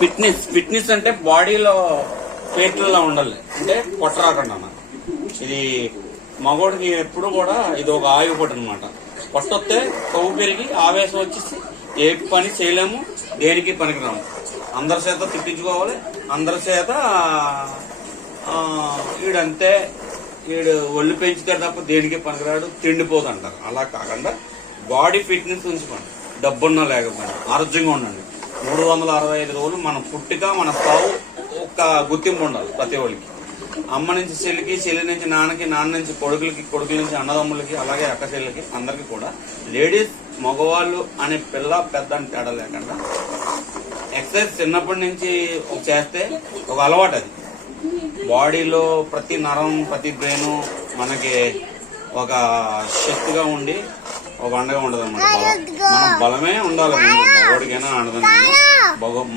Fitness అంటే బాడీలో పేట్లలో ఉండాలి, అంటే పొట్ట రాకుండా. ఇది మగోడికి ఎప్పుడు కూడా ఇది ఒక ఆయుపడు అనమాట. పొట్టొస్తే కొవ్వు పెరిగి ఆవేశం వచ్చేసి ఏ పని చేయలేము, దేనికి పనికిరాము. అందరి చేత తిట్టించుకోవాలి, అందరి చేత వీడంతే వీడు ఒళ్ళు పెంచుతాడు తప్ప దేనికి పనికిరాడు, తిండిపోదు అంటారు. అలా కాకుండా బాడీ ఫిట్నెస్ ఉంచుకోండి, డబ్బున్నా లేకపోయినా ఆరోగ్యంగా ఉండండి. 365 రోజులు మన పుట్టిక మన సావు ఒక గుర్తింపు ఉండాలి ప్రతి ఒళ్ళకి. అమ్మ నుంచి చెల్లికి, చెల్లి నుంచి నాన్నకి, నాన్న నుంచి కొడుకులకి, కొడుకుల నుంచి అన్నదమ్ములకి, అలాగే అక్క చెల్లికి, అందరికి కూడా లేడీస్ మగవాళ్ళు అనే పిల్ల పెద్ద అని తేడా లేకుండా ఎక్సర్సైజ్ చిన్నప్పటి నుంచి చేస్తే ఒక అలవాటు. అది బాడీలో ప్రతి నరం, ప్రతి బ్రెయిన్ మనకి ఒక శక్తిగా ఉండి ఒక అండగా ఉండదు అన్నమాట. మనం బలమే ఉండాలి, మగవాడికైనా ఆడదానికైనా.